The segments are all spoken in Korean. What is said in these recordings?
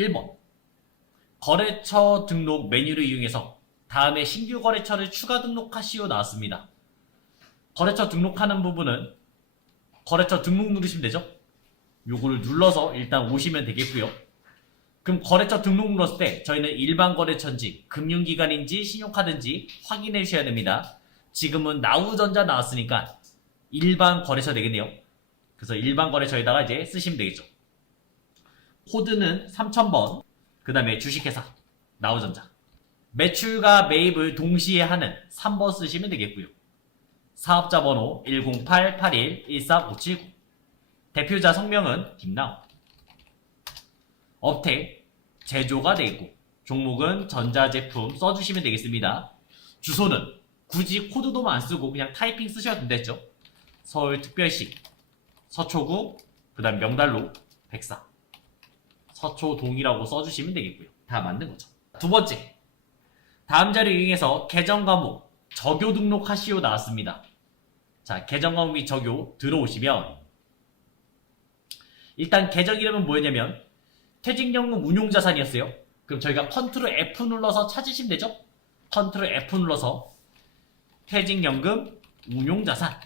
1번. 거래처 등록 메뉴를 이용해서 다음에 신규 거래처를 추가 등록하시오 나왔습니다. 거래처 등록하는 부분은 거래처 등록 누르시면 되죠. 요거를 눌러서 일단 오시면 되겠고요. 그럼 거래처 등록 눌렀을 때 저희는 일반 거래처인지 금융기관인지 신용카드인지 확인해 주셔야 됩니다. 지금은 나우전자 나왔으니까 일반 거래처 되겠네요. 그래서 일반 거래처에다가 이제 쓰시면 되겠죠. 코드는 3000번, 그 다음에 주식회사 나우전자, 매출과 매입을 동시에 하는 3번 쓰시면 되겠고요. 사업자 번호 108-81-14579, 대표자 성명은 김나우, 업태 제조가 되겠고 종목은 전자제품 써주시면 되겠습니다. 주소는 굳이 코드도 안 쓰고 그냥 타이핑 쓰셔도 됐죠. 서울특별시 서초구, 그 다음 명달로 104, 서초동이라고 써주시면 되겠고요. 다 맞는 거죠. 두 번째, 다음 자료 이용해서 계정 과목 적요 등록하시오 나왔습니다. 자, 계정 과목 및 적요 들어오시면 일단 계정 이름은 뭐였냐면 퇴직연금 운용자산이었어요. 그럼 저희가 컨트롤 F 눌러서 찾으시면 되죠. 컨트롤 F 눌러서 퇴직연금 운용자산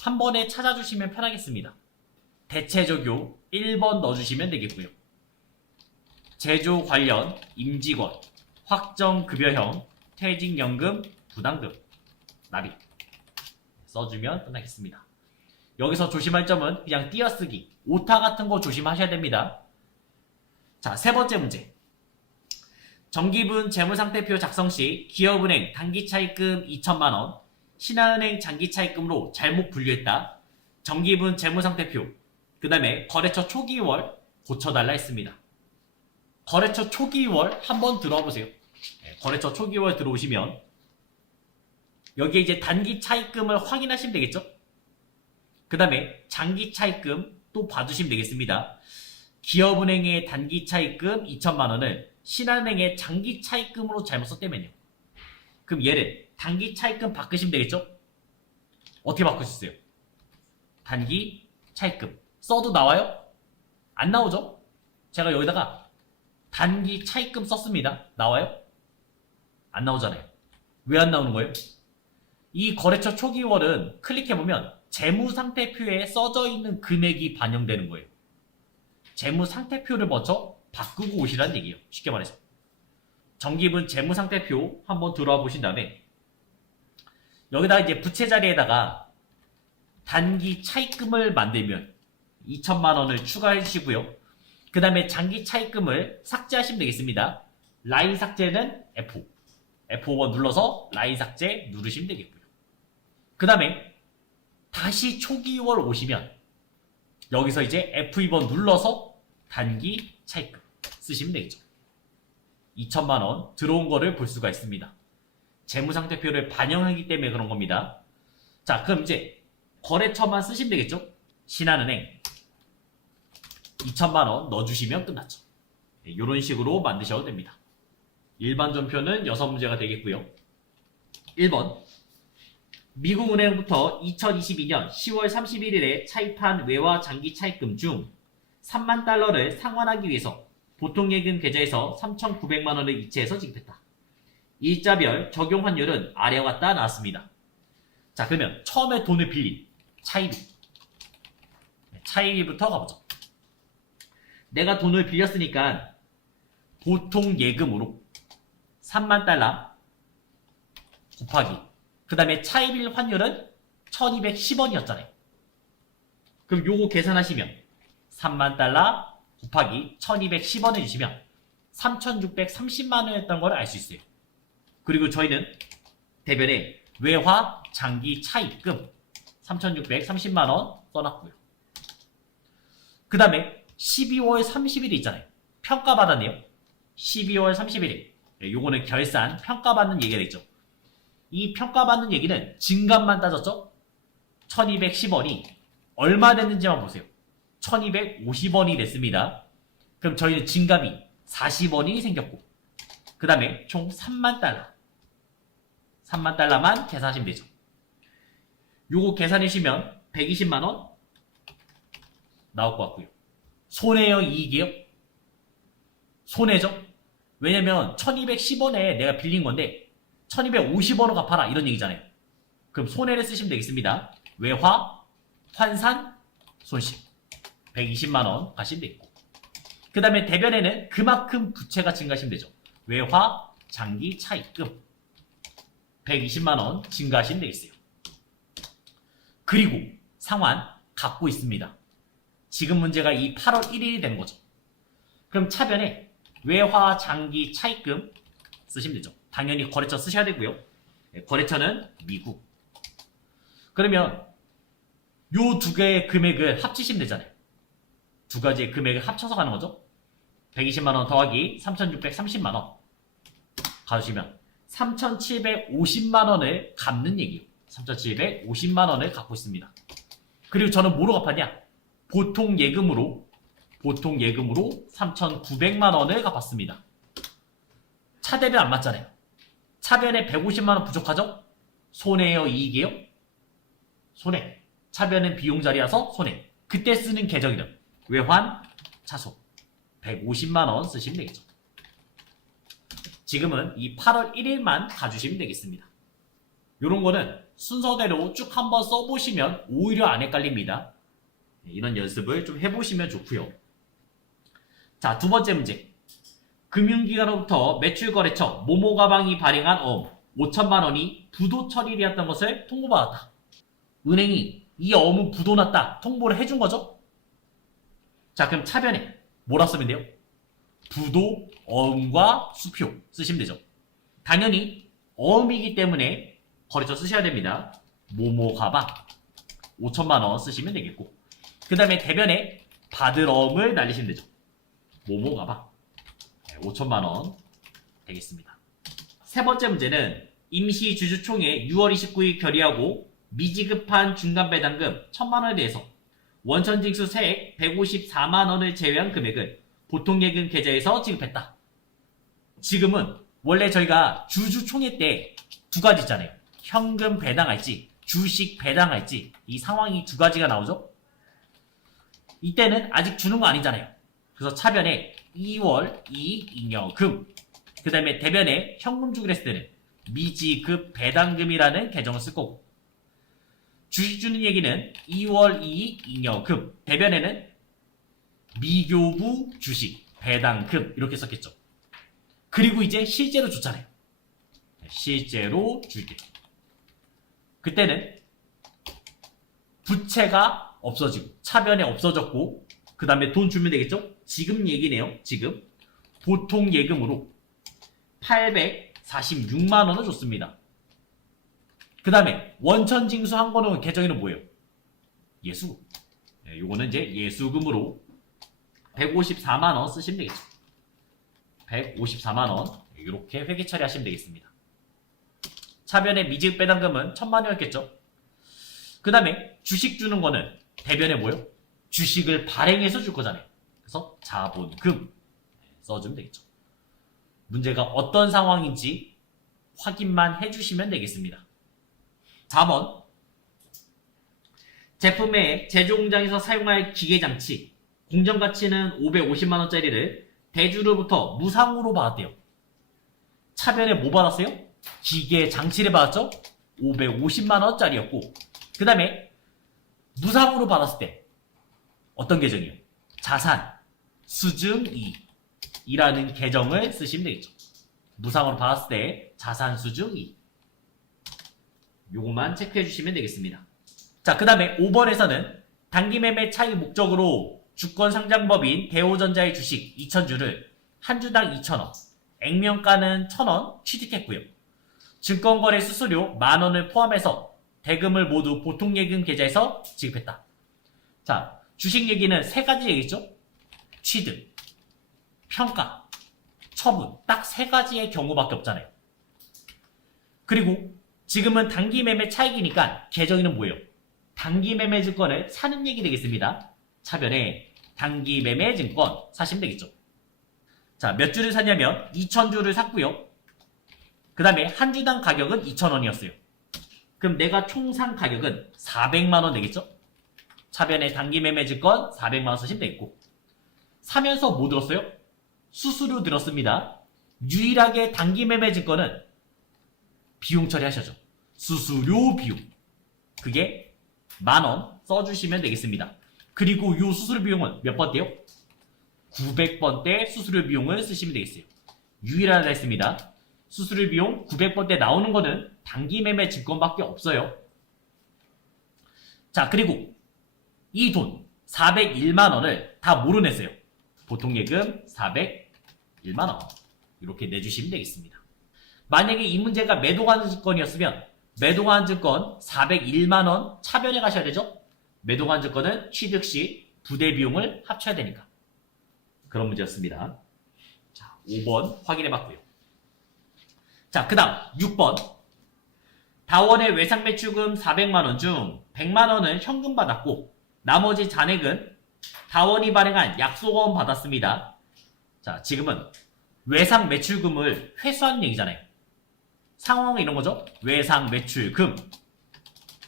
한 번에 찾아주시면 편하겠습니다. 대체적요 1번 넣어주시면 되겠고요. 제조 관련 임직원 확정급여형 퇴직연금 부담금 납입 써주면 끝나겠습니다. 여기서 조심할 점은 그냥 띄어쓰기, 오타 같은 거 조심하셔야 됩니다. 자, 세 번째 문제. 정기분 재무상태표 작성 시 기업은행 단기차입금 2천만원, 신한은행 장기차입금으로 잘못 분류했다. 정기분 재무상태표, 그 다음에 거래처 초기월 고쳐달라 했습니다. 거래처 초기월 한번 들어와 보세요. 거래처 초기월 들어오시면 여기에 이제 단기차입금을 확인하시면 되겠죠. 그 다음에 장기차입금 또 봐주시면 되겠습니다. 기업은행의 단기차입금 2천만원을 신한은행의 장기차입금으로 잘못 썼다면요. 그럼 얘를 단기차입금 바꾸시면 되겠죠? 어떻게 바꾸셨어요? 단기차입금 써도 나와요? 안 나오죠? 제가 여기다가 단기차입금 썼습니다. 나와요? 안 나오잖아요. 왜 안 나오는 거예요? 이 거래처 초기월은 클릭해보면 재무상태표에 써져 있는 금액이 반영되는 거예요. 재무상태표를 먼저 바꾸고 오시라는 얘기예요. 쉽게 말해서. 정기분 재무상태표 한번 들어와 보신 다음에 여기다가 이제 부채 자리에다가 단기 차입금을 만들면 2천만원을 추가해 주시고요. 그 다음에 장기 차입금을 삭제하시면 되겠습니다. 라인 삭제는 F, F5번 눌러서 라인 삭제 누르시면 되겠고요. 그 다음에 다시 초기월 오시면 여기서 이제 F2번 눌러서 단기 차입금 쓰시면 되겠죠. 2천만원 들어온 거를 볼 수가 있습니다. 재무상태표를 반영하기 때문에 그런 겁니다. 자, 그럼 이제 거래처만 쓰시면 되겠죠. 신한은행 2천만원 넣어주시면 끝났죠. 이런 식으로 만드셔도 됩니다. 일반 전표는 6문제가 되겠고요. 1번, 미국은행부터 2022년 10월 31일에 차입한 외화 장기 차입금 중 3만 달러를 상환하기 위해서 보통예금 계좌에서 3,900만원을 이체해서 지급했다. 일자별 적용 환율은 아래와 같다 나왔습니다. 자, 그러면 처음에 돈을 빌린 차입비부터 가보죠. 내가 돈을 빌렸으니까 보통예금으로 3만 달러 곱하기 그 다음에 차입일 환율은 1210원이었잖아요. 그럼 요거 계산하시면 3만 달러 곱하기 1210원 해주시면 3630만원이었던 걸 알 수 있어요. 그리고 저희는 대변에 외화 장기 차입금 3630만원 써놨고요. 그 다음에 12월 30일이 있잖아요. 평가받았네요. 12월 31일 요거는 결산 평가받는 얘기가 되죠. 이 평가받는 얘기는 증감만 따졌죠. 1210원이 얼마 됐는지만 보세요. 1250원이 됐습니다. 그럼 저희는 증감이 40원이 생겼고 그 다음에 총 3만 달러만 계산하시면 되죠. 요거 계산해 주시면 120만원 나올 것 같고요. 손해요, 이익이요? 손해죠? 왜냐면 1210원에 내가 빌린 건데 1250원을 갚아라 이런 얘기잖아요. 그럼 손해를 쓰시면 되겠습니다. 외화, 환산, 손실 120만원 가시면 되겠고, 그 다음에 대변에는 그만큼 부채가 증가하시면 되죠. 외화, 장기, 차입금 120만원 증가하시면 되겠어요. 그리고 상환 갖고 있습니다. 지금 문제가 이 8월 1일이 되는 거죠. 그럼 차변에 외화, 장기, 차입금 쓰시면 되죠. 당연히 거래처 쓰셔야 되고요. 거래처는 미국. 그러면 요 두 개의 금액을 합치시면 되잖아요. 두 가지의 금액을 합쳐서 가는 거죠. 120만원 더하기 3630만원 가주시면 3750만원을 갚는 얘기예요. 3750만원을 갖고 있습니다. 그리고 저는 뭐로 갚았냐? 보통 예금으로 3900만원을 갚았습니다. 차대변 안 맞잖아요. 차변에 150만원 부족하죠? 손해예요, 이익이에요? 손해. 차변은 비용 자리라서 손해. 그때 쓰는 계정 이름 외환, 차손 150만원 쓰시면 되겠죠. 지금은 이 8월 1일만 가주시면 되겠습니다. 요런 거는 순서대로 쭉 한번 써보시면 오히려 안 헷갈립니다. 이런 연습을 좀 해보시면 좋고요. 자, 두 번째 문제. 금융기관으로부터 매출거래처 모모가방이 발행한 어음 5천만원이 부도 처리되었던 것을 통보받았다. 은행이 이 어음은 부도났다 통보를 해준 거죠. 자, 그럼 차변에 뭐라 쓰면 돼요? 부도, 어음과 수표 쓰시면 되죠. 당연히 어음이기 때문에 거래처 쓰셔야 됩니다. 모모가방 5천만원 쓰시면 되겠고, 그 다음에 대변에 받을 어음을 날리시면 되죠. 모모가방 5천만원 되겠습니다. 세 번째 문제는 임시주주총회 6월 29일 결의하고 미지급한 중간배당금 1000만원에 대해서 원천징수 세액 154만원을 제외한 금액을 보통예금 계좌에서 지급했다. 지금은 원래 저희가 주주총회 때 두 가지 있잖아요. 현금 배당할지 주식 배당할지 이 상황이 두 가지가 나오죠. 이때는 아직 주는 거 아니잖아요. 그래서 차변에 2월 이익잉여금, 그 다음에 대변에 현금 주기로 했을 때는 미지급 배당금이라는 계정을 쓸 거고, 주식 주는 얘기는 2월 이익잉여금, 대변에는 미교부 주식 배당금 이렇게 썼겠죠. 그리고 이제 실제로 줬잖아요. 실제로 줄게. 그때는 부채가 없어지고 차변에 없어졌고, 그 다음에 돈 주면 되겠죠? 지금 얘기네요. 지금 보통 예금으로 846만원을 줬습니다. 그 다음에 원천 징수한 거는 계정에는 뭐예요? 예수금. 요거는 이제 예수금으로 154만원 쓰시면 되겠죠. 154만원 이렇게 회계 처리하시면 되겠습니다. 차변에 미지급 배당금은 1000만원이었겠죠. 그 다음에 주식 주는 거는 대변에 뭐예요? 주식을 발행해서 줄 거잖아요. 그래서 자본금 써주면 되겠죠. 문제가 어떤 상황인지 확인만 해주시면 되겠습니다. 4번, 제품의 제조 공장에서 사용할 기계장치 공정가치는 550만원짜리를 대주로부터 무상으로 받았대요. 차변에 뭐 받았어요? 기계장치를 받았죠? 550만원짜리였고, 그 다음에 무상으로 받았을 때 어떤 계정이에요? 자산 수증이익이라는 계정을 쓰시면 되겠죠. 무상으로 받았을 때 자산 수증이익, 요것만 체크해 주시면 되겠습니다. 자, 그 다음에 5번에서는 단기매매 차익 목적으로 주권상장법인 대우전자의 주식 2000주를 한 주당 2,000원, 액면가는 1,000원 취득했고요. 증권거래 수수료 만원을 포함해서 대금을 모두 보통예금 계좌에서 지급했다. 자, 주식 얘기는 세 가지 얘기죠. 취득, 평가, 처분, 딱 세 가지의 경우밖에 없잖아요. 그리고 지금은 단기매매 차익이니까 계정에는 뭐예요? 단기매매 증권을 사는 얘기 되겠습니다. 차변에 단기매매 증권 사시면 되겠죠. 자, 몇 주를 샀냐면 2000주를 샀고요. 그 다음에 한 주당 가격은 2,000원이었어요. 그럼 내가 총 산 가격은 400만원 되겠죠? 차변에 단기매매 증권 400만원 쓰시면 되겠고, 사면서 뭐 들었어요? 수수료 들었습니다. 유일하게 단기 매매 증권은 비용 처리하셔죠. 수수료 비용. 그게 10,000원 써주시면 되겠습니다. 그리고 이 수수료 비용은 몇 번대요? 900번대 수수료 비용을 쓰시면 되겠어요. 유일하다 했습니다. 수수료 비용 900번대 나오는 거는 단기 매매 증권밖에 없어요. 자, 그리고 이 돈 401만원을 다 뭐로 냈어요? 보통예금 401만원 이렇게 내주시면 되겠습니다. 만약에 이 문제가 매도가는 증권이었으면 매도가는 증권 401만원 차변에 가셔야 되죠? 매도가는 증권은 취득 시 부대 비용을 합쳐야 되니까 그런 문제였습니다. 자, 5번 확인해봤고요. 자, 그 다음 6번 다원의 외상 매출금 400만원 중 100만원은 현금 받았고 나머지 잔액은 다원이 발행한 약속원 받았습니다. 자, 지금은 외상 매출금을 회수한 얘기잖아요. 상황은 이런 거죠. 외상 매출금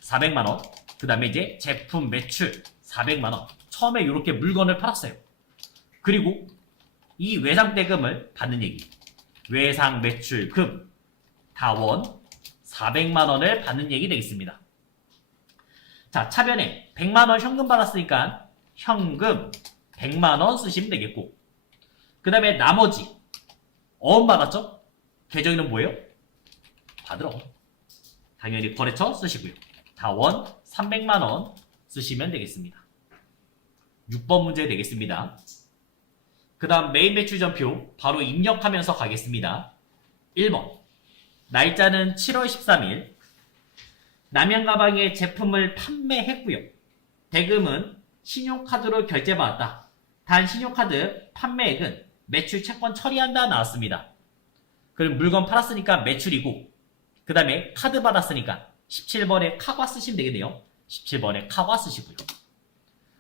400만원 그 다음에 이제 제품 매출 400만원 처음에 이렇게 물건을 팔았어요. 그리고 이 외상 대금을 받는 얘기 외상 매출금 다원 400만원을 받는 얘기 되겠습니다. 자, 차변에 100만원 현금 받았으니까 현금 100만원 쓰시면 되겠고 그 다음에 나머지 어음 받았죠? 계정이는 뭐예요? 받으러 당연히 거래처 쓰시고요. 다원 300만원 쓰시면 되겠습니다. 6번 문제 되겠습니다. 그 다음 메인 매출 전표 바로 입력하면서 가겠습니다. 1번 날짜는 7월 13일 남양가방의 제품을 판매했고요. 대금은 신용카드로 결제받았다. 단 신용카드 판매액은 매출 채권 처리한다 나왔습니다. 그럼 물건 팔았으니까 매출이고 그 다음에 카드 받았으니까 17번에 카과 쓰시면 되겠네요. 17번에 카과 쓰시고요.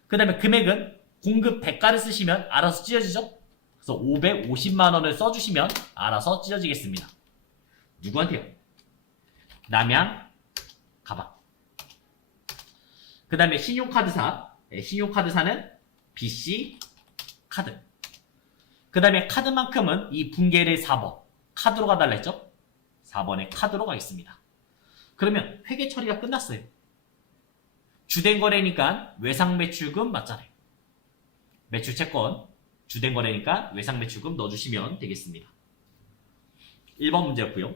그 다음에 금액은 공급 대가를 쓰시면 알아서 찢어지죠. 그래서 550만원을 써주시면 알아서 찢어지겠습니다. 누구한테요? 남양 가방. 그 다음에 신용카드사. 신용카드사는 BC 카드. 그 다음에 카드만큼은 이 분계를 4번 카드로 가달라 했죠? 4번에 카드로 가겠습니다. 그러면 회계 처리가 끝났어요. 주된 거래니까 외상 매출금 맞잖아요. 매출 채권 주된 거래니까 외상 매출금 넣어주시면 되겠습니다. 1번 문제였고요.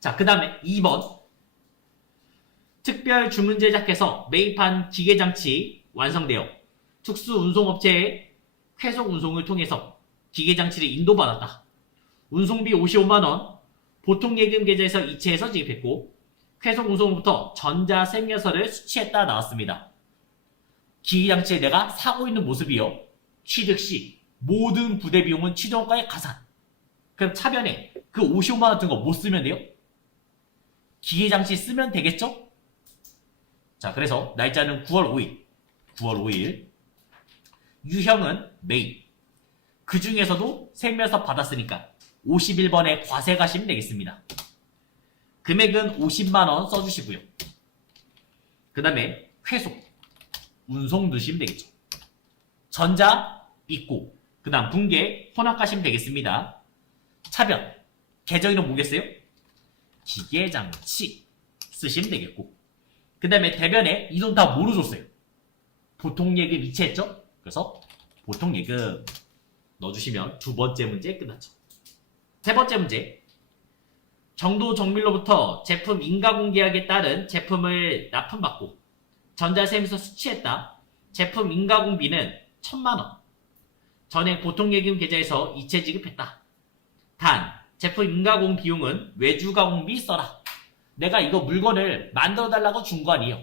자, 그 다음에 2번 특별 주문 제작해서 매입한 기계장치 완성되어 특수 운송업체의 쾌속 운송을 통해서 기계장치를 인도받았다. 운송비 55만원 보통 예금 계좌에서 이체해서 지급했고 쾌속 운송부터 전자생여서를 수취했다 나왔습니다. 기계장치에 내가 사고 있는 모습이요. 취득 시 모든 부대 비용은 취득원가의 가산. 그럼 차변에 그 55만원 든 거 못 쓰면 돼요? 기계장치 쓰면 되겠죠? 자, 그래서 날짜는 9월 5일. 9월 5일. 유형은 매입. 그 중에서도 생면서 받았으니까 51번에 과세 가시면 되겠습니다. 금액은 50만원 써주시고요. 그 다음에 회속. 운송 넣으시면 되겠죠. 전자 있고 그 다음 분계 혼합 가시면 되겠습니다. 차변. 계정이는 뭐겠어요? 기계장치 쓰시면 되겠고 그 다음에 대변에 이 돈 다 뭐로 줬어요? 보통예금 이체했죠? 그래서 보통예금 넣어주시면 두 번째 문제 끝났죠. 세 번째 문제 정도 정밀로부터 제품 인가공계약에 따른 제품을 납품받고 전자세무서 수취했다. 제품 인가공비는 1,000만원 전액 보통예금 계좌에서 이체 지급했다. 단 제품 인가공 비용은 외주가공비 써라. 내가 이거 물건을 만들어 달라고 준 거 아니에요.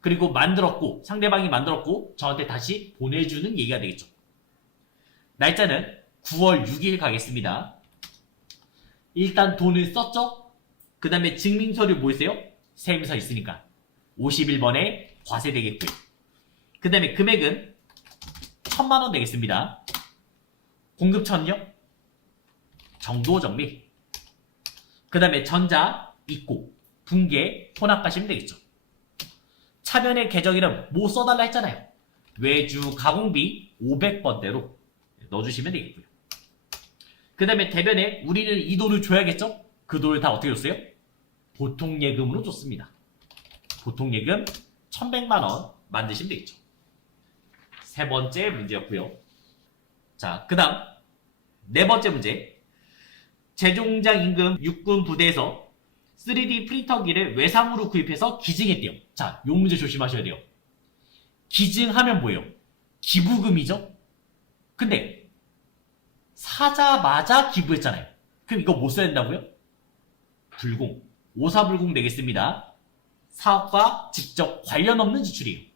그리고 만들었고 상대방이 만들었고 저한테 다시 보내주는 얘기가 되겠죠. 날짜는 9월 6일 가겠습니다. 일단 돈을 썼죠. 그 다음에 증명서류 뭐 있어요? 세무서 있으니까 51번에 과세 되겠고요. 그 다음에 금액은 1,000만원 되겠습니다. 공급 천요 정도 정리. 그 다음에 전자 있고 분계 혼합 가시면 되겠죠. 차변의 계정 이름 뭐 써달라 했잖아요. 외주 가공비 500번대로 넣어주시면 되겠고요. 그 다음에 대변에 우리는 이 돈을 줘야겠죠? 그 돈을 다 어떻게 줬어요? 보통예금으로 줬습니다. 보통예금 1100만원 만드시면 되겠죠. 세 번째 문제였고요. 자, 그 다음 네 번째 문제. 재종장 임금 육군 부대에서 3D 프린터기를 외상으로 구입해서 기증했대요. 자, 요 문제 조심하셔야 돼요. 기증하면 뭐예요? 기부금이죠? 근데 사자마자 기부했잖아요. 그럼 이거 못 써야 된다고요? 불공. 오사불공 되겠습니다. 사업과 직접 관련 없는 지출이에요.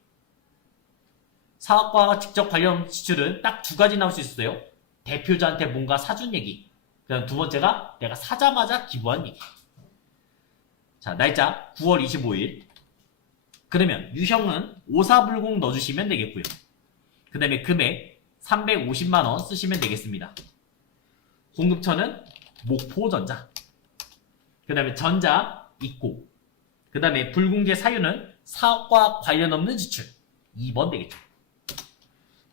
사업과 직접 관련 없는 지출은 딱 두 가지 나올 수 있어요. 대표자한테 뭔가 사준 얘기. 그다음 두 번째가 내가 사자마자 기부한 얘기. 자, 날짜 9월 25일. 그러면 유형은 오사불공 넣어주시면 되겠고요. 그 다음에 금액 350만원 쓰시면 되겠습니다. 공급처는 목포전자. 그 다음에 전자 있고, 그 다음에 불공제 사유는 사업과 관련 없는 지출 2번 되겠죠.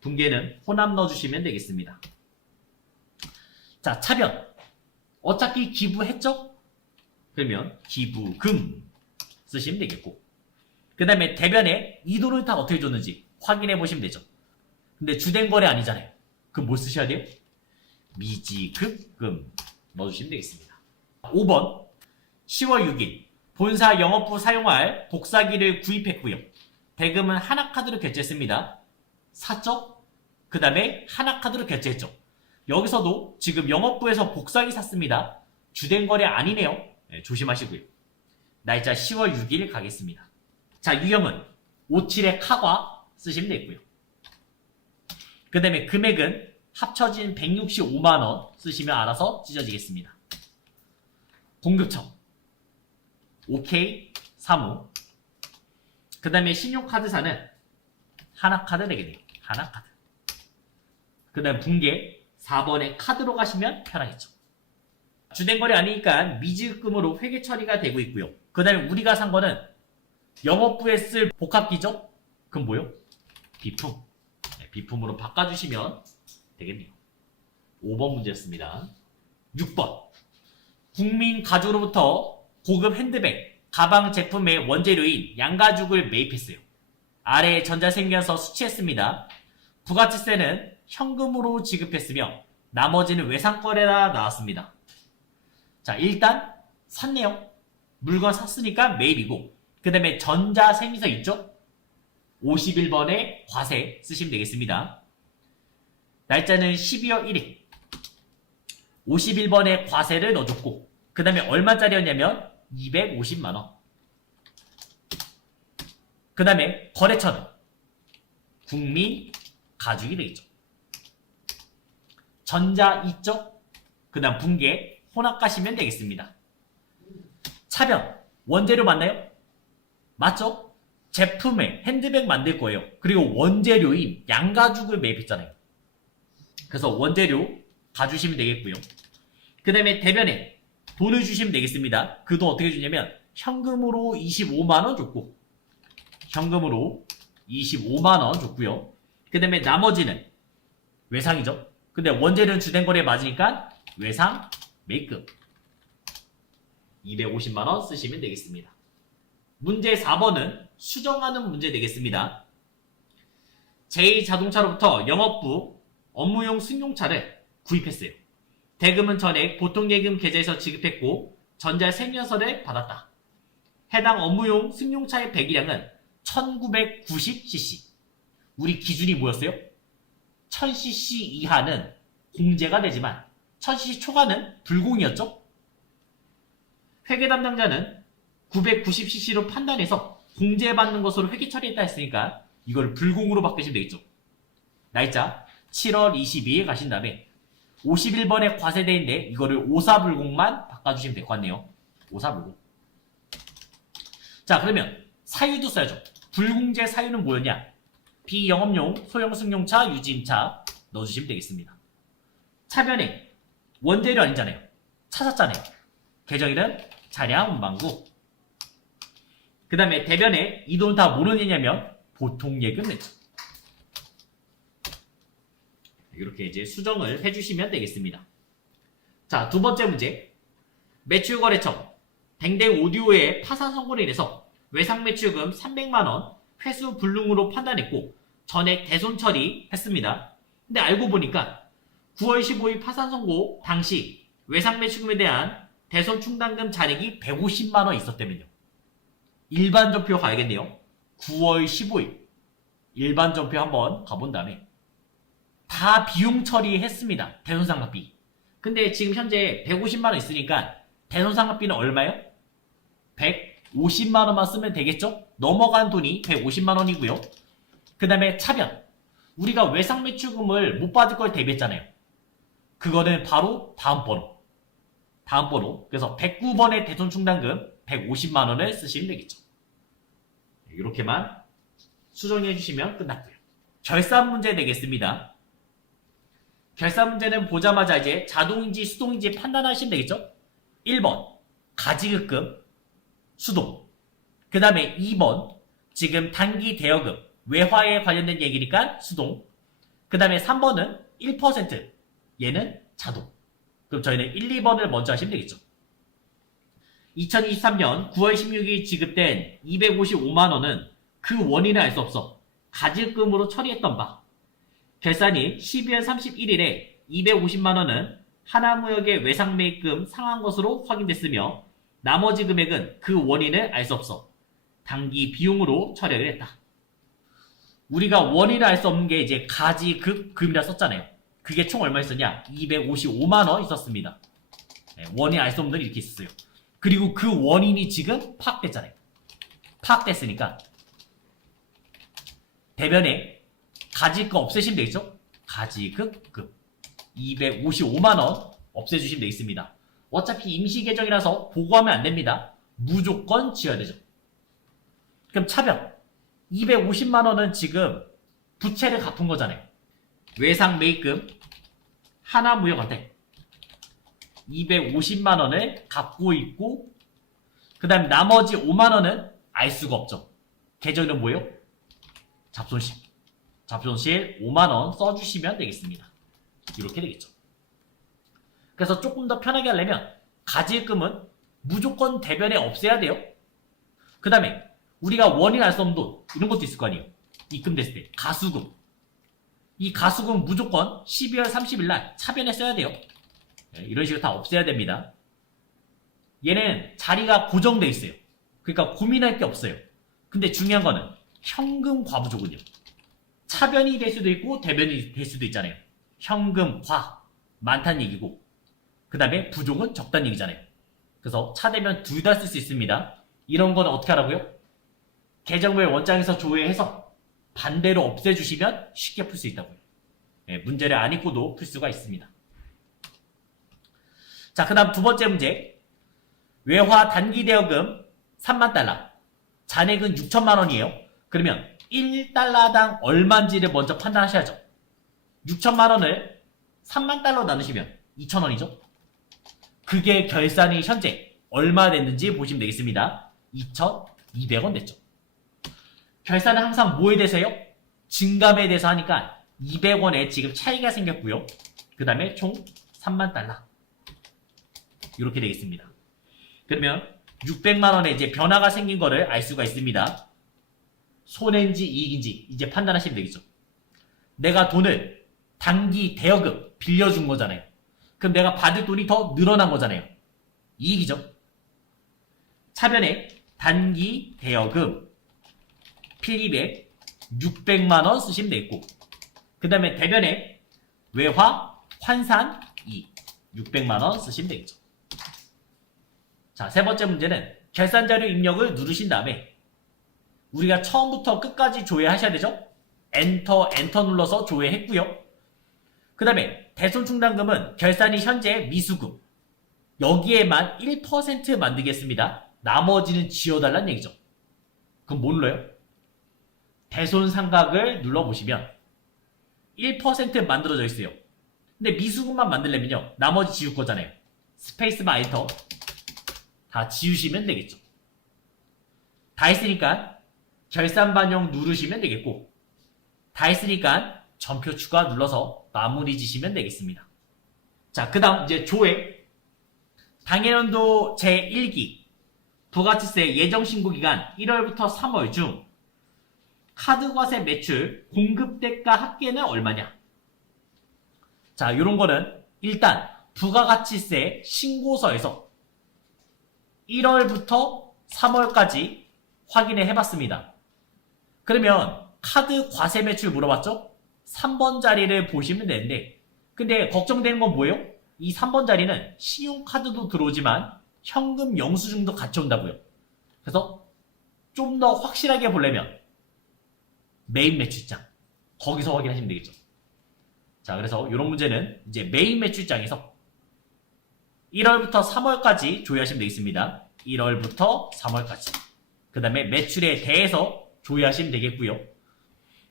분계는 호남 넣어주시면 되겠습니다. 자, 차변. 어차피 기부했죠? 그러면 기부금 쓰시면 되겠고, 그 다음에 대변에 이 돈을 다 어떻게 줬는지 확인해 보시면 되죠. 근데 주된 거래 아니잖아요. 그럼 뭐 쓰셔야 돼요? 미지급금 넣어주시면 되겠습니다. 5번 10월 6일 본사 영업부 사용할 복사기를 구입했고요. 대금은 하나카드로 결제했습니다. 샀죠? 그 다음에 하나카드로 결제했죠. 여기서도 지금 영업부에서 복사기 샀습니다. 주된 거래 아니네요. 네, 조심하시고요. 날짜 10월 6일 가겠습니다. 자, 유형은 57의 카과 쓰시면 되고요. 그 다음에 금액은 합쳐진 165만원 쓰시면 알아서 찢어지겠습니다. 공급청 OK 사무. 그 다음에 신용카드사는 하나카드 내게 돼요. 하나카드. 그 다음 분계 4번에 카드로 가시면 편하겠죠. 주된 거래 아니니까 미지급금으로 회계 처리가 되고 있고요. 그 다음에 우리가 산 거는 영업부에 쓸 복합기죠? 그럼 뭐요? 비품. 네, 비품으로 바꿔주시면 되겠네요. 5번 문제였습니다. 6번. 국민 가족으로부터 고급 핸드백, 가방 제품의 원재료인 양가죽을 매입했어요. 아래 전자생명서 수취했습니다. 부가치세는 현금으로 지급했으며 나머지는 외상거래라 나왔습니다. 자, 일단 샀네요. 물건 샀으니까 매입이고, 그 다음에 전자생명서 있죠? 51번에 과세 쓰시면 되겠습니다. 날짜는 12월 1일. 51번에 과세를 넣어줬고, 그 다음에 얼마짜리였냐면 250만원. 그 다음에 거래처는 국민 가죽이 되겠죠. 전자 있죠? 그 다음 분계 혼합 가시면 되겠습니다. 차변 원재료 맞나요? 맞죠? 제품에 핸드백 만들 거예요. 그리고 원재료인 양가죽을 매입했잖아요. 그래서 원재료 가주시면 되겠고요. 그 다음에 대변에 돈을 주시면 되겠습니다. 그 돈 어떻게 주냐면 현금으로 25만원 줬고, 현금으로 25만원 줬고요. 그 다음에 나머지는 외상이죠. 근데 원재료는 주된 거래에 맞으니까 외상 매입금 250만원 쓰시면 되겠습니다. 문제 4번은 수정하는 문제 되겠습니다. 제2자동차로부터 영업부 업무용 승용차를 구입했어요. 대금은 전액 보통예금 계좌에서 지급했고 전자생명서를 받았다. 해당 업무용 승용차의 배기량은 1990cc. 우리 기준이 뭐였어요? 1000cc 이하는 공제가 되지만 1000cc 초과는 불공이었죠? 회계 담당자는 990cc로 판단해서 공제받는 것으로 회계 처리했다 했으니까 이걸 불공으로 바꾸시면 되겠죠. 날짜 7월 22일 가신 다음에 51번에 과세대인데 이거를 오사불공만 바꿔주시면 될 것 같네요. 오사불공. 자, 그러면 사유도 써야죠. 불공제 사유는 뭐였냐? 비영업용 소형 승용차 유지임차 넣어주시면 되겠습니다. 차변에 원재료 아니잖아요. 찾았잖아요. 계정일은 차량 운반구. 그 다음에 대변에 이 돈 다 뭐로 내냐면 보통예금 냈죠. 이렇게 이제 수정을 해주시면 되겠습니다. 자, 두 번째 문제. 매출거래처 댕댕 오디오의 파산 선고로 인해서 외상 매출금 300만원 회수 불능으로 판단했고 전액 대손 처리했습니다. 근데 알고 보니까 9월 15일 파산 선고 당시 외상 매출금에 대한 대손 충당금 잔액이 150만원 있었다면요. 일반 전표 가야겠네요. 9월 15일 일반 전표 한번 가본 다음에 다 비용 처리했습니다. 대손상각비. 근데 지금 현재 150만원 있으니까 대손상각비는 얼마요? 150만원만 쓰면 되겠죠? 넘어간 돈이 150만원이고요. 그 다음에 차변. 우리가 외상 매출금을 못 받을 걸 대비했잖아요. 그거는 바로 다음 번호. 다음 번호. 그래서 109번의 대손 충당금 150만원을 쓰시면 되겠죠. 이렇게만 수정해 주시면 끝났고요. 결산 문제 되겠습니다. 결산 문제는 보자마자 이제 자동인지 수동인지 판단하시면 되겠죠? 1번 가지급금 수동. 그 다음에 2번 지금 단기 대여금 외화에 관련된 얘기니까 수동. 그 다음에 3번은 1% 얘는 자동. 그럼 저희는 1, 2번을 먼저 하시면 되겠죠. 2023년 9월 16일 지급된 255만원은 그 원인을 알 수 없어 가지급금으로 처리했던 바. 결산일 12월 31일에 250만원은 하나무역의 외상매입금 상한 것으로 확인됐으며 나머지 금액은 그 원인을 알 수 없어 단기 비용으로 처리를 했다. 우리가 원인을 알 수 없는 게 이제 가지급금이라 썼잖아요. 그게 총 얼마 있었냐? 255만원 있었습니다. 원인 알 수 없는 게 이렇게 있었어요. 그리고 그 원인이 지금 파악됐잖아요. 파악됐으니까 대변에 가지급 없애시면 되겠죠? 가지급금 255만원 없애주시면 되겠습니다. 어차피 임시계정이라서 보고하면 안됩니다. 무조건 지어야 되죠. 그럼 차변 250만원은 지금 부채를 갚은 거잖아요. 외상 매입금 하나무역한테 250만원을 갚고 있고 그 다음 나머지 5만원은 알 수가 없죠. 계정은 뭐예요? 잡손실. 잡손실 5만원 써주시면 되겠습니다. 이렇게 되겠죠. 그래서 조금 더 편하게 하려면 가지급금은 무조건 대변에 없애야 돼요. 그 다음에 우리가 원인 알 수 없는 돈 이런 것도 있을 거 아니에요. 입금됐을 때 가수금. 이 가수금 무조건 12월 30일 날 차변에 써야 돼요. 이런 식으로 다 없애야 됩니다. 얘는 자리가 고정돼 있어요. 그러니까 고민할 게 없어요. 근데 중요한 거는 현금 과부족은요. 차변이 될 수도 있고 대변이 될 수도 있잖아요. 현금 과 많다는 얘기고 그 다음에 부족은 적다는 얘기잖아요. 그래서 차대면 둘 다 쓸 수 있습니다. 이런 거는 어떻게 하라고요? 계정별 원장에서 조회해서 반대로 없애주시면 쉽게 풀 수 있다고요. 문제를 안 읽고도 풀 수가 있습니다. 자, 그 다음 두 번째 문제. 외화 단기 대여금 3만 달러. 잔액은 6천만 원이에요. 그러면 1달러당 얼마인지를 먼저 판단하셔야죠. 6천만 원을 3만 달러 나누시면 2천 원이죠. 그게 결산이 현재 얼마 됐는지 보시면 되겠습니다. 2,200원 됐죠. 결산은 항상 뭐에 대해서 해요? 증감에 대해서 하니까 200원에 지금 차이가 생겼고요. 그 다음에 총 3만 달러. 이렇게 되겠습니다. 그러면 600만 원에 이제 변화가 생긴 거를 알 수가 있습니다. 손해인지 이익인지 이제 판단하시면 되겠죠. 내가 돈을 단기 대여금 빌려준 거잖아요. 그럼 내가 받을 돈이 더 늘어난 거잖아요. 이익이죠. 차변에 단기 대여금 필입에 600만 원 쓰시면 되겠고 그 다음에 대변에 외화 환산 이익 600만 원 쓰시면 되겠죠. 자, 세 번째 문제는 결산자료 입력을 누르신 다음에 우리가 처음부터 끝까지 조회하셔야 되죠. 엔터 눌러서 조회했고요. 그 다음에 대손충당금은 결산이 현재 미수금 여기에만 1% 만들겠습니다. 나머지는 지워달라는 얘기죠. 그럼 뭐 눌러요? 대손상각을 눌러보시면 1% 만들어져 있어요. 근데 미수금만 만들려면요. 나머지 지울 거잖아요. 스페이스바 엔터 다 지우시면 되겠죠. 다 했으니까 결산 반영 누르시면 되겠고 다 했으니까 전표 추가 눌러서 마무리 지시면 되겠습니다. 자, 그 다음 이제 조회. 당해년도 제1기 부가치세 예정신고기간 1월부터 3월 중 카드과세 매출 공급대가 합계는 얼마냐? 자, 요런 거는 일단 부가가치세 신고서에서 1월부터 3월까지 확인을 해봤습니다. 그러면 카드 과세 매출 물어봤죠? 3번 자리를 보시면 되는데, 근데 걱정되는 건 뭐예요? 이 3번 자리는 신용카드도 들어오지만 현금 영수증도 같이 온다고요. 그래서 좀 더 확실하게 보려면 메인 매출장 거기서 확인하시면 되겠죠. 자, 그래서 이런 문제는 이제 메인 매출장에서 1월부터 3월까지 조회하시면 되겠습니다. 1월부터 3월까지. 그 다음에 매출에 대해서 조회하시면 되겠고요.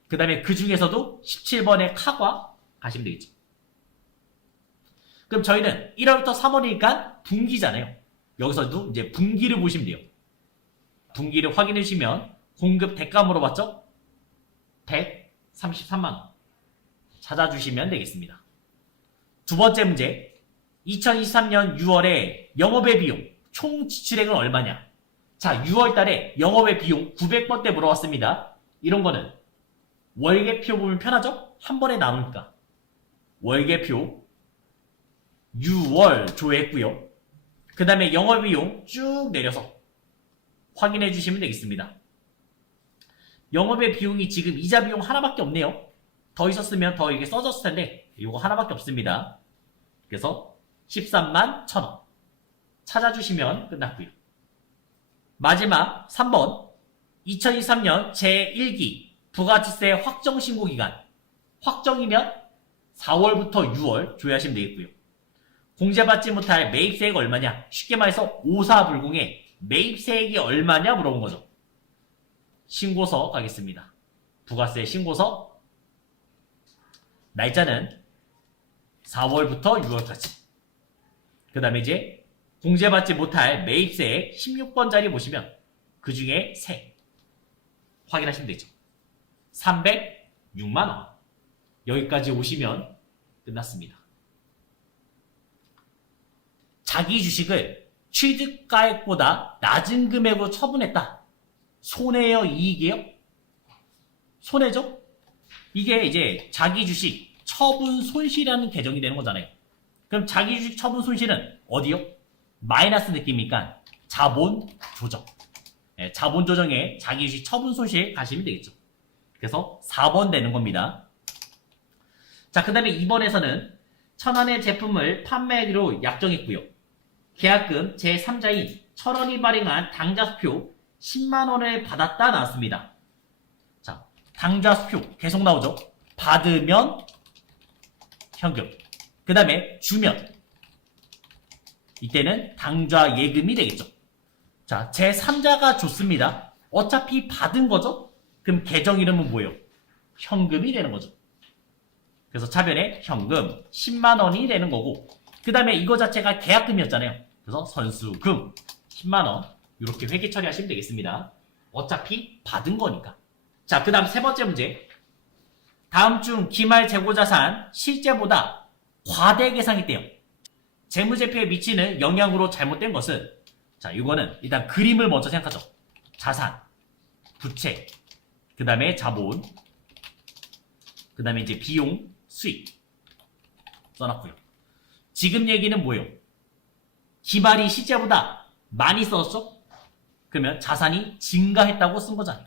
그 다음에 그 중에서도 17번의 카과 가시면 되겠죠. 그럼 저희는 1월부터 3월이니까 분기잖아요. 여기서도 이제 분기를 보시면 돼요. 분기를 확인해 주시면 공급 대가 물어봤죠? 133만원 찾아주시면 되겠습니다. 두 번째 문제, 2023년 6월에 영업외 비용 총 지출액은 얼마냐? 자, 6월 달에 영업외 비용 900번 때 물어봤습니다. 이런 거는 월계표 보면 편하죠? 한 번에 나오니까. 월계표 6월 조회했고요. 그 다음에 영업외 비용 쭉 내려서 확인해 주시면 되겠습니다. 영업외 비용이 지금 이자 비용 하나밖에 없네요. 더 있었으면 더 이게 써졌을 텐데 이거 하나밖에 없습니다. 그래서 13만 1,000원 찾아주시면 끝났고요. 마지막 3번 2023년 제1기 부가치세 확정신고기간 확정이면 4월부터 6월 조회하시면 되겠고요. 공제받지 못할 매입세액 얼마냐? 쉽게 말해서 오사불공의 매입세액이 얼마냐 물어본 거죠. 신고서 가겠습니다. 부가세 신고서 날짜는 4월부터 6월까지. 그 다음에 이제 공제받지 못할 매입세액 16번짜리 보시면 그 중에 세 확인하시면 되죠. 306만원. 여기까지 오시면 끝났습니다. 자기 주식을 취득가액보다 낮은 금액으로 처분했다. 손해요, 이익이에요? 손해죠? 이게 이제 자기 주식 처분 손실이라는 개정이 되는 거잖아요. 그럼 자기 주식 처분 손실은 어디요? 마이너스 느낌이니까 자본 조정. 네, 자본 조정에 자기 주식 처분 손실 가시면 되겠죠. 그래서 4번 되는 겁니다. 자, 그 다음에 2번에서는 1,000원의 제품을 판매하기로 약정했고요. 계약금 제3자인 철원이 발행한 당좌수표 10만원을 받았다 나왔습니다. 자, 당좌수표 계속 나오죠. 받으면 현금, 그 다음에 주면 이때는 당좌 예금이 되겠죠. 자, 제3자가 줬습니다. 어차피 받은 거죠. 그럼 계정 이름은 뭐예요? 현금이 되는 거죠. 그래서 차변에 현금 10만원이 되는 거고, 그 다음에 이거 자체가 계약금이었잖아요. 그래서 선수금 10만원 이렇게 회계 처리하시면 되겠습니다. 어차피 받은 거니까. 자, 그 다음 세 번째 문제. 다음 중 기말 재고자산 실제보다 과대 계상했대요. 재무제표에 미치는 영향으로 잘못된 것은, 자, 이거는 일단 그림을 먼저 생각하죠. 자산, 부채, 그 다음에 자본, 그 다음에 이제 비용, 수익 써놨고요. 지금 얘기는 뭐예요? 기말이 실제보다 많이 썼죠? 그러면 자산이 증가했다고 쓴 거잖아요.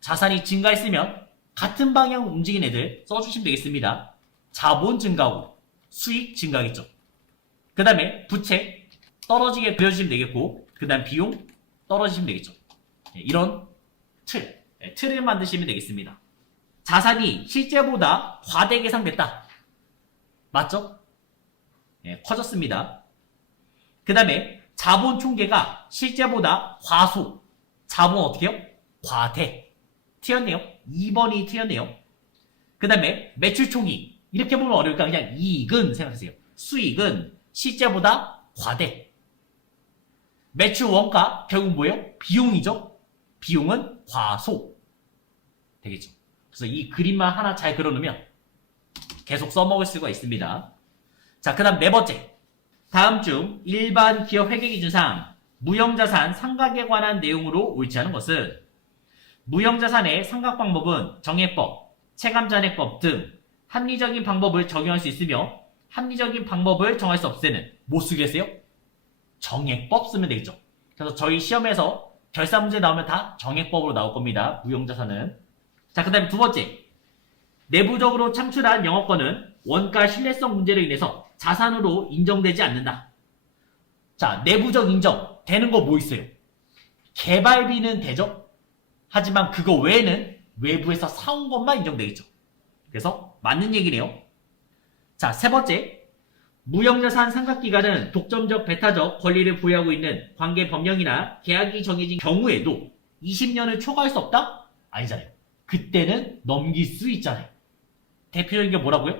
자산이 증가했으면 같은 방향 움직인 애들 써주시면 되겠습니다. 자본 증가하고 수익 증가하겠죠. 그 다음에 부채 떨어지게 그려주시면 되겠고, 그 다음 비용 떨어지시면 되겠죠. 이런 틀을 만드시면 되겠습니다. 자산이 실제보다 과대 계상됐다. 맞죠? 네, 커졌습니다. 그 다음에 자본 총계가 실제보다 과소. 자본 어떻게 해요? 과대. 틀렸네요. 2번이 틀렸네요. 그 다음에 매출 총익. 이렇게 보면 어려우니까 그냥 이익은 생각하세요. 수익은 실제보다 과대. 매출 원가 결국 뭐예요? 비용이죠. 비용은 과소. 되겠죠. 그래서 이 그림만 하나 잘 그려놓으면 계속 써먹을 수가 있습니다. 자, 그 다음 네 번째. 다음 중 일반 기업 회계기준상 무형자산 상각에 관한 내용으로 옳지 않은 것은 무형자산의 상각 방법은 정액법, 체감잔액법 등 합리적인 방법을 적용할 수 있으며 합리적인 방법을 정할 수 없을 때는 뭐 쓰겠어요? 정액법 쓰면 되겠죠. 그래서 저희 시험에서 결산 문제 나오면 다 정액법으로 나올 겁니다. 무형자산은. 자, 그 다음에 두 번째. 내부적으로 창출한 영업권은 원가 신뢰성 문제로 인해서 자산으로 인정되지 않는다. 자, 내부적 인정 되는 거 뭐 있어요? 개발비는 되죠? 하지만 그거 외에는 외부에서 사온 것만 인정되겠죠. 그래서 맞는 얘기네요. 자, 세 번째. 무형자산 상각기간은 독점적 배타적 권리를 부여하고 있는 관계 법령이나 계약이 정해진 경우에도 20년을 초과할 수 없다? 아니잖아요. 그때는 넘길 수 있잖아요. 대표적인 게 뭐라고요?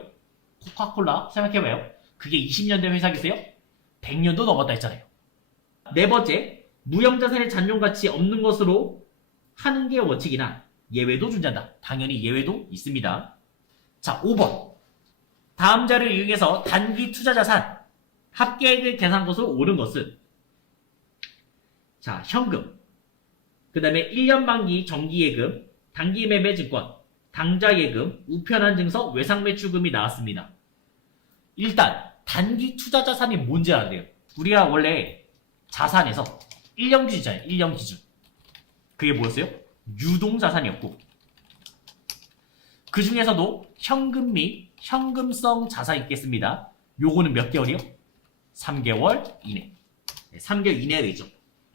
코카콜라 생각해봐요. 그게 20년 된 회사겠어요? 100년도 넘었다 했잖아요. 네 번째, 무형자산의 잔존가치 없는 것으로 하는 게 원칙이나 예외도 존재한다. 당연히 예외도 있습니다. 자, 5번. 다음 자료를 이용해서 단기 투자자산 합계액을 계산한 것으로 옳은 것은 자, 현금, 그 다음에 1년 만기 정기예금, 단기 매매 증권, 당좌예금, 우편한 증서, 외상매출금이 나왔습니다. 일단 단기 투자자산이 뭔지 알아야 돼요. 우리가 원래 자산에서 1년 기준이잖아요. 1년 기준. 그게 뭐였어요? 유동자산이었고 그 중에서도 현금 및 현금성 자산이 있겠습니다. 요거는 몇 개월이요? 3개월 이내. 3개월 이내에 되죠.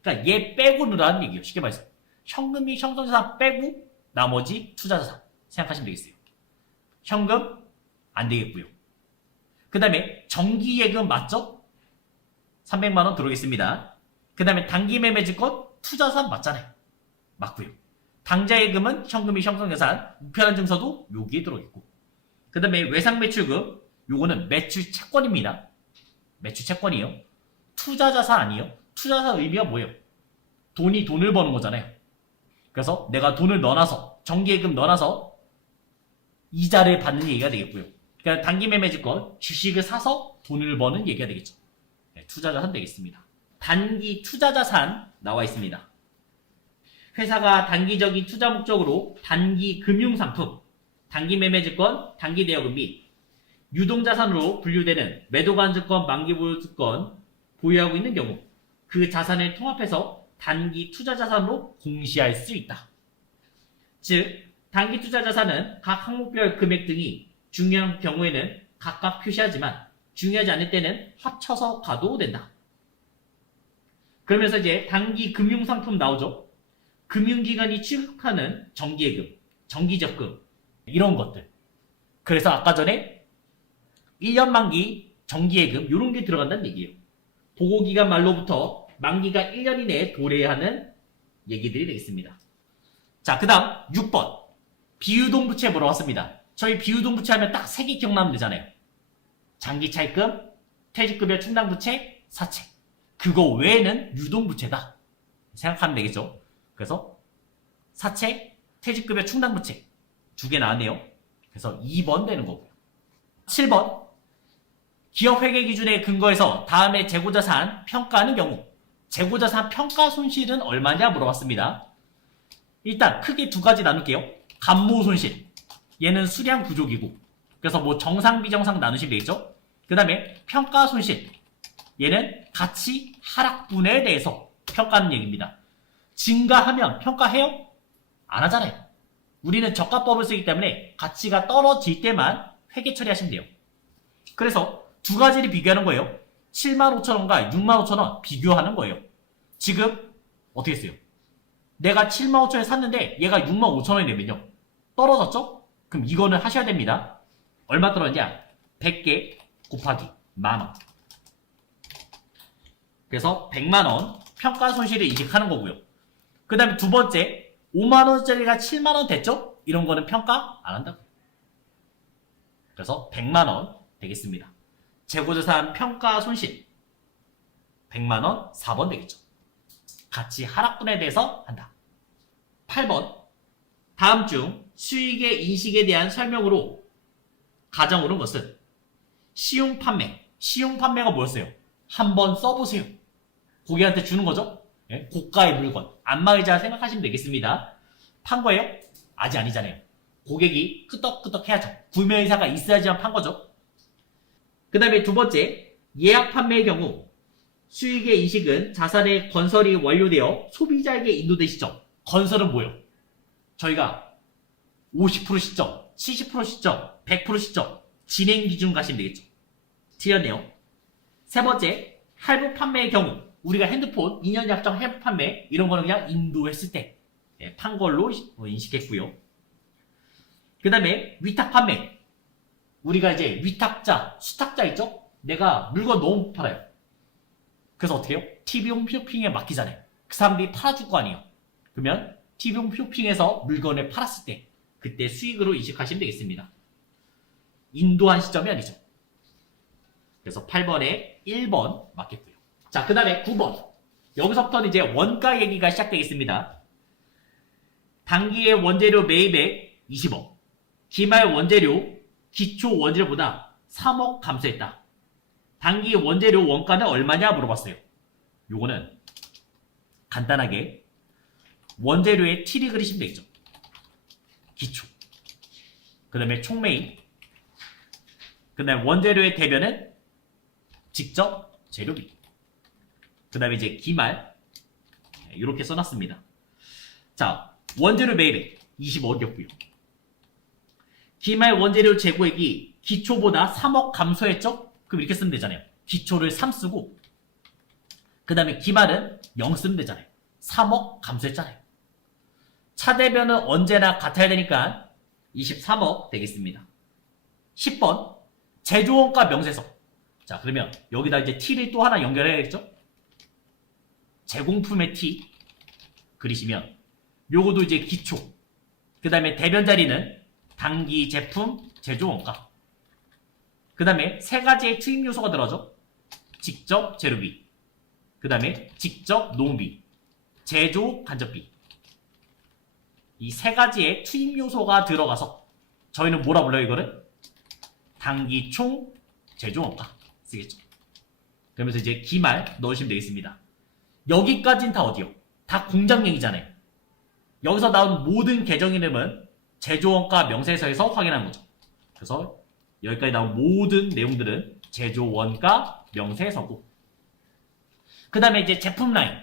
그러니까 얘 빼고 넣으라는 얘기예요. 쉽게 말해서. 현금 및 현금성 자산 빼고 나머지 투자자산 생각하시면 되겠어요. 현금 안 되겠고요. 그 다음에 정기예금 맞죠? 300만원 들어오겠습니다. 그 다음에 단기매매증권 투자자산 맞잖아요. 맞고요. 당좌예금은 현금이 형성자산, 우편한 증서도 여기에 들어있고 그 다음에 외상매출금 요거는 매출채권입니다. 매출채권이요. 투자자산 아니에요. 투자자산 의미가 뭐예요? 돈이 돈을 버는 거잖아요. 그래서 내가 돈을 넣어놔서 정기예금 넣어놔서 이자를 받는 얘기가 되겠고요. 그러니까 단기매매증권 주식을 사서 돈을 버는 얘기가 되겠죠. 네, 투자자산 되겠습니다. 단기 투자자산 나와 있습니다. 회사가 단기적인 투자 목적으로 단기 금융상품, 단기 매매증권, 단기 대여금 및 유동자산으로 분류되는 매도관증권, 만기보유증권 보유하고 있는 경우 그 자산을 통합해서 단기 투자자산으로 공시할 수 있다. 즉, 단기 투자자산은 각 항목별 금액 등이 중요한 경우에는 각각 표시하지만 중요하지 않을 때는 합쳐서 가도 된다. 그러면서 이제 단기 금융상품 나오죠. 금융기관이 취급하는 정기예금, 정기적금 이런 것들. 그래서 아까 전에 1년 만기 정기예금 이런 게 들어간다는 얘기예요. 보고기간 말로부터 만기가 1년 이내에 도래하는 얘기들이 되겠습니다. 자, 그 다음 6번 비유동부채 보러 왔습니다. 저희 비유동부채 하면 딱 3개 기억나면 되잖아요. 장기차입금, 퇴직급여 충당부채, 사채. 그거 외에는 유동부채다 생각하면 되겠죠. 그래서 사채, 퇴직급여 충당부채 2개 나왔네요. 그래서 2번 되는 거고요. 7번 기업회계기준에 근거해서 다음에 재고자산 평가하는 경우 재고자산 평가 손실은 얼마냐 물어봤습니다. 일단 크게 두 가지 나눌게요. 감모손실 얘는 수량 부족이고 그래서 뭐 정상 비정상 나누시면 되겠죠. 그 다음에 평가손실 얘는 가치 하락분에 대해서 평가하는 얘기입니다. 증가하면 평가해요? 안 하잖아요. 우리는 저가법을 쓰기 때문에 가치가 떨어질 때만 회계 처리하시면 돼요. 그래서 두 가지를 비교하는 거예요. 75,000원과 65,000원 비교하는 거예요. 지금 어떻게 했어요? 내가 75,000원에 샀는데 얘가 65,000원이 되면요. 떨어졌죠? 그럼 이거는 하셔야 됩니다. 얼마 떨어졌냐? 100개 곱하기 만원. 그래서 100만원 평가 손실을 인식하는 거고요. 그 다음에 두 번째 5만원짜리가 7만원 됐죠? 이런 거는 평가 안 한다고. 그래서 100만원 되겠습니다. 재고자산 평가 손실 100만원 4번 되겠죠. 가치 하락분에 대해서 한다. 8번 다음 중 수익의 인식에 대한 설명으로 가장 옳은 것은 시용 판매. 시용 판매가 뭐였어요? 한번 써보세요. 고객한테 주는 거죠? 예? 고가의 물건. 안마의자 생각하시면 되겠습니다. 판 거예요? 아직 아니잖아요. 고객이 끄덕끄덕 해야죠. 구매 의사가 있어야지만 판 거죠. 그 다음에 두 번째, 예약 판매의 경우 수익의 인식은 자산의 건설이 완료되어 소비자에게 인도되시죠. 건설은 뭐예요? 저희가 50% 시점, 70% 시점, 100% 시점 진행 기준 가시면 되겠죠. 틀렸네요. 세 번째, 할부 판매의 경우 우리가 핸드폰 2년 약정 할부 판매 이런 거는 그냥 인도했을 때 판 걸로 인식했고요. 그 다음에 위탁 판매. 우리가 이제 위탁자, 수탁자 있죠? 내가 물건 너무 팔아요. 그래서 어떻게 해요? TV용 쇼핑에 맡기잖아요. 그 사람들이 팔아줄 거 아니에요. 그러면 TV용 쇼핑에서 물건을 팔았을 때 그때 수익으로 인식하시면 되겠습니다. 인도한 시점이 아니죠. 그래서 8번에 1번 맞겠고요. 자, 그 다음에 9번. 여기서부터는 이제 원가 얘기가 시작되겠습니다. 단기의 원재료 매입액 20억. 기말 원재료, 기초 원재료보다 3억 감소했다. 단기 원재료 원가는 얼마냐 물어봤어요. 요거는 간단하게 원재료의 T를 그리시면 되겠죠. 기초. 그 다음에 총매입. 그 다음에 원재료의 대변은 직접 재료비. 그 다음에 이제 기말. 이렇게 써놨습니다. 자, 원재료 매입액 20억이었고요. 기말 원재료 재고액이 기초보다 3억 감소했죠? 그럼 이렇게 쓰면 되잖아요. 기초를 3 쓰고 그 다음에 기말은 0 쓰면 되잖아요. 3억 감소했잖아요. 차대변은 언제나 같아야 되니까 23억 되겠습니다. 10번 제조원가 명세서. 자, 그러면 여기다 이제 T를 또 하나 연결해야겠죠? 제공품의 T 그리시면 요거도 이제 기초. 그 다음에 대변 자리는 단기 제품 제조원가. 그 다음에 세 가지의 투입 요소가 들어가죠. 직접 재료비. 그 다음에 직접 노무비. 제조 간접비. 이 세 가지의 투입 요소가 들어가서 저희는 뭐라 불러요, 이거를? 단기 총 제조원가 쓰겠죠. 그러면서 이제 기말 넣으시면 되겠습니다. 여기까지는 다 어디요? 다 공장 얘기잖아요. 여기서 나온 모든 계정 이름은 제조원가 명세서에서 확인한 거죠. 그래서 여기까지 나온 모든 내용들은 제조원가 명세서고, 그 다음에 이제 제품 라인,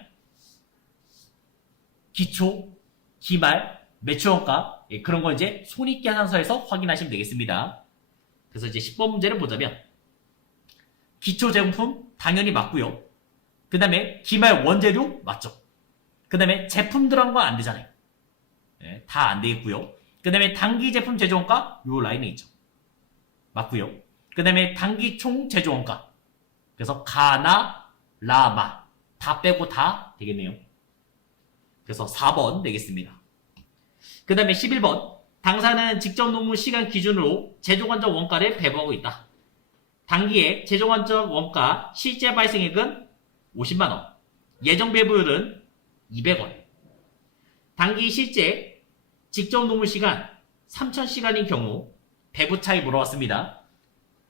기초, 기말, 매출원가, 그런 거 이제 손익계산서에서 확인하시면 되겠습니다. 그래서 이제 10번 문제를 보자면 기초 제품품 당연히 맞고요. 그 다음에 기말 원재료 맞죠. 그 다음에 제품 들어간 거 안 되잖아요. 네, 다 안 되겠고요. 그 다음에 단기 제품 제조원가 요 라인에 있죠. 맞고요. 그 다음에 단기 총 제조원가. 그래서 가나 라마 다 빼고 다 되겠네요. 그래서 4번 되겠습니다. 그 다음에 11번 당사는 직접 노무 시간 기준으로 제조관점 원가를 배부하고 있다. 단기에 제조관점 원가 실제 발생액은 50만원, 예정 배부율은 200원. 단기 실제 직접 노무 시간 3000시간인 경우 배부 차이 물어봤습니다.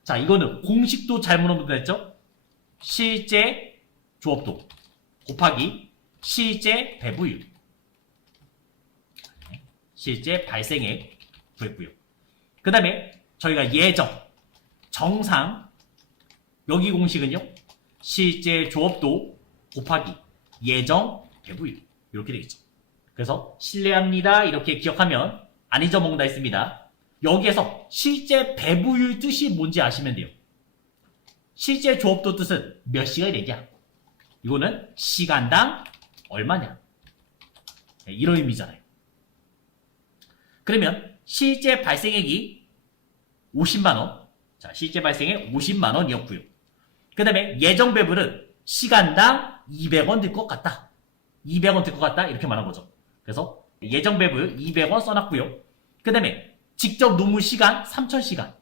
자, 이거는 공식도 잘 물어보겠죠? 실제 조업도 곱하기 실제 배부율, 실제 발생액 구했고요. 그 다음에 저희가 예정, 정상, 여기 공식은요, 실제 조업도 곱하기 예정 배부율 이렇게 되겠죠. 그래서 신뢰합니다 이렇게 기억하면 안 잊어먹는다 했습니다. 여기에서 실제 배부율 뜻이 뭔지 아시면 돼요. 실제 조업도 뜻은 몇 시간이 되냐, 이거는 시간당 얼마냐, 이런 의미잖아요. 그러면 실제 발생액이 50만원, 자, 실제 발생액 50만원이었고요. 그 다음에 예정 배부는 시간당 200원 들 것 같다, 200원 들 것 같다 이렇게 말한 거죠. 그래서 예정 배부율 200원 써놨고요. 그 다음에 직접 노무 시간 3000시간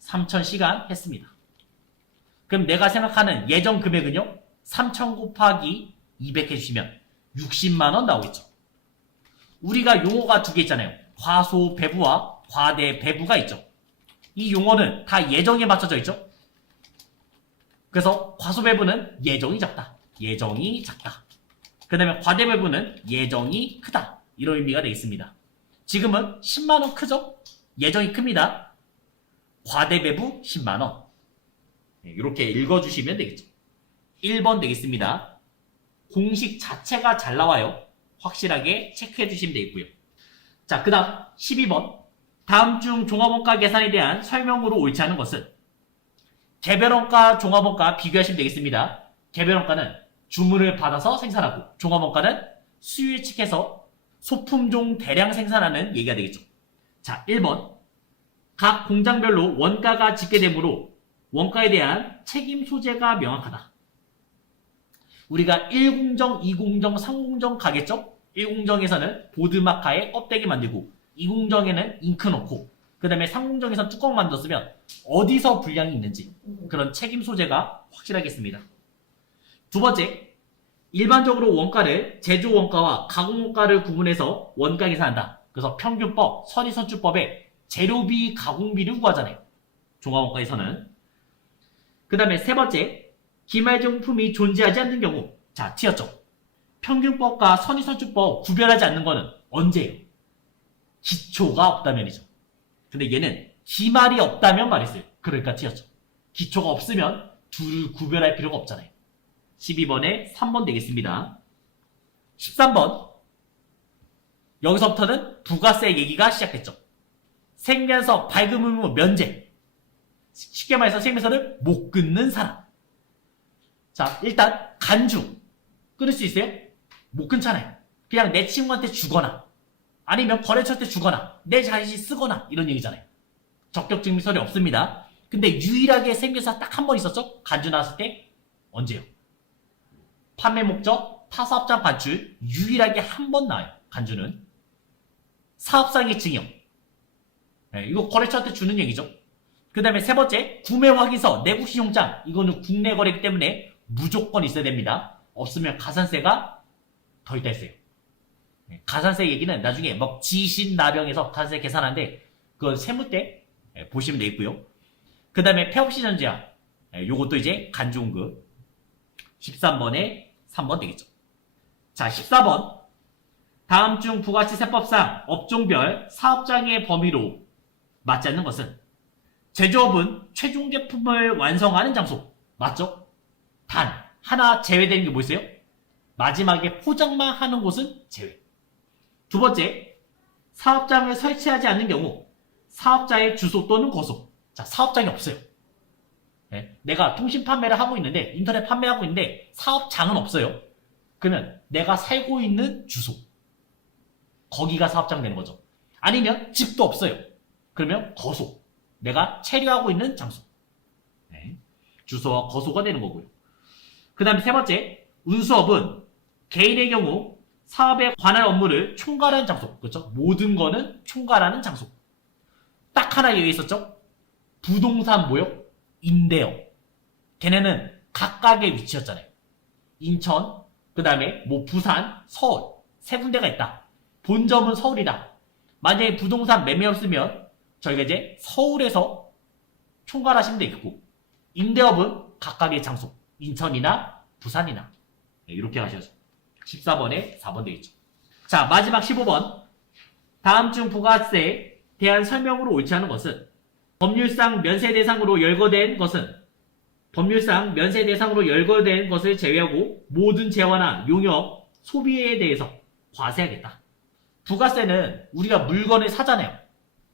3000시간 했습니다. 그럼 내가 생각하는 예정 금액은요, 3000 곱하기 200 해주시면 60만원 나오겠죠. 우리가 용어가 두 개 있잖아요. 과소 배부와 과대 배부가 있죠. 이 용어는 다 예정에 맞춰져 있죠. 그래서 과소배분은 예정이 작다. 예정이 작다. 그 다음에 과대배분은 예정이 크다. 이런 의미가 되겠습니다. 지금은 10만원 크죠? 예정이 큽니다. 과대배부 10만원. 이렇게 읽어주시면 되겠죠. 1번 되겠습니다. 공식 자체가 잘 나와요. 확실하게 체크해 주시면 되겠고요. 자, 그 다음 12번. 다음 중 종합원가 계산에 대한 설명으로 옳지 않은 것은 개별원가, 종합원가 비교하시면 되겠습니다. 개별원가는 주문을 받아서 생산하고 종합원가는 수요 예측해서 소품종 대량 생산하는 얘기가 되겠죠. 자, 1번. 각 공장별로 원가가 집계되므로 원가에 대한 책임 소재가 명확하다. 우리가 1공정, 2공정, 3공정 가겠죠? 1공정에서는 보드마카에 껍데기 만들고 2공정에는 잉크 넣고 그 다음에 3공정에서 뚜껑 만들었으면 어디서 불량이 있는지 그런 책임 소재가 확실하겠습니다. 두 번째, 일반적으로 원가를 제조 원가와 가공 원가를 구분해서 원가 계산한다. 그래서 평균법, 선의선출법에 재료비, 가공비를 구하잖아요. 종합원가에서는. 그 다음에 세 번째, 기말정품이 존재하지 않는 경우. 자, T였죠. 평균법과 선의선출법 구별하지 않는 거는 언제예요? 기초가 없다면이죠. 근데 얘는 기말이 없다면 말했어요. 그러니까 T였죠. 기초가 없으면 둘을 구별할 필요가 없잖아요. 12번에 3번 되겠습니다. 13번. 여기서부터는 부가세 얘기가 시작됐죠. 생면서 발급 의무 면제. 쉽게 말해서 생면서를 못 끊는 사람. 자, 일단 간주. 끊을 수 있어요? 못 끊잖아요. 그냥 내 친구한테 주거나 아니면 거래처한테 주거나 내 자신이 쓰거나 이런 얘기잖아요. 적격증명서이 없습니다. 근데 유일하게 생면서 딱 한 번 있었죠? 간주 나왔을 때 언제요? 판매 목적, 타사업장 반출 유일하게 한 번 나와요. 간주는. 사업상의 증여. 네, 이거 거래처한테 주는 얘기죠. 그 다음에 세 번째, 구매 확인서, 내국 신용장. 이거는 국내 거래이기 때문에 무조건 있어야 됩니다. 없으면 가산세가 더 있다 했어요. 네, 가산세 얘기는 나중에 막 지신나령에서 가산세 계산하는데 그건 세무 때 보시면 되겠고요. 그 다음에 폐업시전제한. 요것도 이제 간주응급. 13번에 3번 되겠죠. 자, 14번. 다음 중 부가치세법상 업종별 사업장의 범위로 맞지 않는 것은 제조업은 최종 제품을 완성하는 장소. 맞죠? 단 하나 제외되는 게 뭐 있어요? 마지막에 포장만 하는 곳은 제외. 두 번째, 사업장을 설치하지 않는 경우 사업자의 주소 또는 거소. 자, 사업장이 없어요. 네, 내가 통신 판매를 하고 있는데 인터넷 판매하고 있는데 사업장은 없어요. 그러면 내가 살고 있는 주소 거기가 사업장 되는 거죠. 아니면 집도 없어요. 그러면 거소 내가 체류하고 있는 장소. 네, 주소와 거소가 되는 거고요. 그 다음에 세 번째, 운수업은 개인의 경우 사업에 관한 업무를 총괄하는 장소. 그렇죠? 모든 거는 총괄하는 장소. 딱 하나 여기 있었죠? 부동산 뭐요? 임대업. 걔네는 각각의 위치였잖아요. 인천, 그 다음에 뭐 부산, 서울 세 군데가 있다. 본점은 서울이다. 만약에 부동산 매매였으면 저희가 이제 서울에서 총괄하시면 되겠고 임대업은 각각의 장소. 인천이나 부산이나 이렇게 하셔야죠. 14번에 4번 되겠죠. 자, 마지막 15번. 다음 중 부가세에 대한 설명으로 옳지 않은 것은 법률상 면세 대상으로 열거된 것을 제외하고 모든 재화나 용역, 소비에 대해서 과세하겠다. 부가세는 우리가 물건을 사잖아요.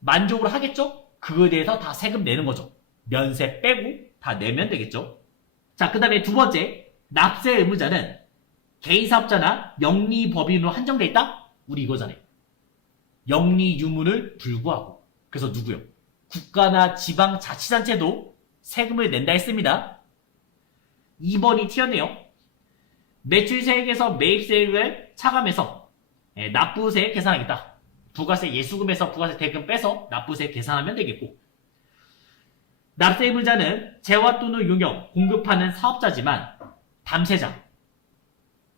만족을 하겠죠? 그거에 대해서 다 세금 내는 거죠. 면세 빼고 다 내면 되겠죠. 자, 그 다음에 두 번째, 납세 의무자는 개인사업자나 영리법인으로 한정돼 있다? 우리 이거잖아요. 영리 유무를 불구하고. 그래서 누구요? 국가나 지방자치단체도 세금을 낸다 했습니다. 2번이 튀었네요. 매출세액에서 매입세액을 차감해서 납부세 계산하겠다. 부가세 예수금에서 부가세 대금 빼서 납부세 계산하면 되겠고, 납세 의무자는 재화 또는 용역 공급하는 사업자지만 담세자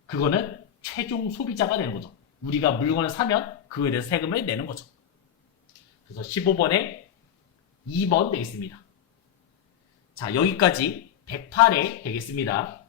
그거는 최종 소비자가 되는 거죠. 우리가 물건을 사면 그거에 대해서 세금을 내는 거죠. 그래서 15번에 2번 되겠습니다. 자, 여기까지 108회 되겠습니다.